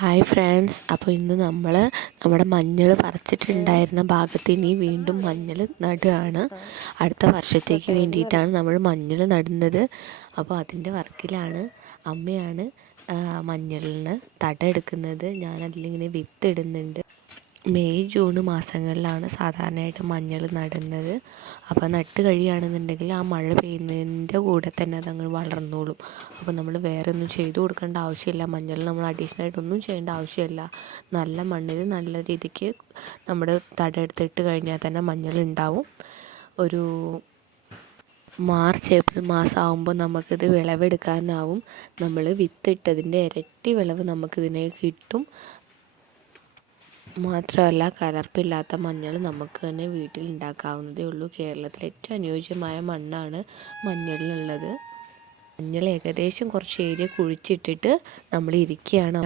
Hi friends, അപ്പോൾ ഇന്ന് നമ്മൾ നമ്മുടെ മഞ്ഞൾ പറിച്ചിട്ടുണ്ടായിരുന്ന ഭാഗത്ത് ഇനി വീണ്ടും മഞ്ഞൾ നടുകയാണ്. അടുത്ത വർഷത്തേക്ക് വേണ്ടിയിട്ടാണ് നമ്മൾ മഞ്ഞൾ നടുന്നത്. അപ്പോൾ അതിൻ്റെ വർക്കിലാണ്. അമ്മയാണ് മഞ്ഞളിന് തട എടുക്കുന്നത്. ഞാനതിലിങ്ങനെ വിത്ത് ഇടുന്നുണ്ട്. മെയ് ജൂൺ മാസങ്ങളിലാണ് സാധാരണയായിട്ട് മഞ്ഞൾ നടുന്നത്. അപ്പോൾ നട്ട് കഴിയുകയാണെന്നുണ്ടെങ്കിൽ ആ മഴ പെയ്യുന്നതിൻ്റെ കൂടെ തന്നെ അതങ്ങ് വളർന്നോളും. അപ്പോൾ നമ്മൾ വേറെ ഒന്നും ചെയ്തു കൊടുക്കേണ്ട ആവശ്യമില്ല. മഞ്ഞൾ നമ്മൾ അഡീഷണലായിട്ടൊന്നും ചെയ്യേണ്ട ആവശ്യമില്ല. നല്ല മണ്ണിൽ നല്ല രീതിക്ക് നമ്മുടെ തട എടുത്തിട്ട് കഴിഞ്ഞാൽ തന്നെ മഞ്ഞൾ ഉണ്ടാവും. ഒരു മാർച്ച് ഏപ്രിൽ മാസം ആകുമ്പോൾ നമുക്കിത് വിളവെടുക്കാനാവും. നമ്മൾ വിത്തിട്ടതിൻ്റെ ഇരട്ടി വിളവ് നമുക്കിതിനെ കിട്ടും. മാത്രമല്ല, കലർപ്പില്ലാത്ത മഞ്ഞൾ നമുക്ക് തന്നെ വീട്ടിൽ ഉണ്ടാക്കാവുന്നതേ ഉള്ളൂ. കേരളത്തിലെ ഏറ്റവും അനുയോജ്യമായ മണ്ണാണ് മഞ്ഞളിനുള്ളത്. മഞ്ഞൾ ഏകദേശം കുറച്ച് ഏരിയ കുഴിച്ചിട്ടിട്ട് നമ്മൾ ഇരിക്കുകയാണ്.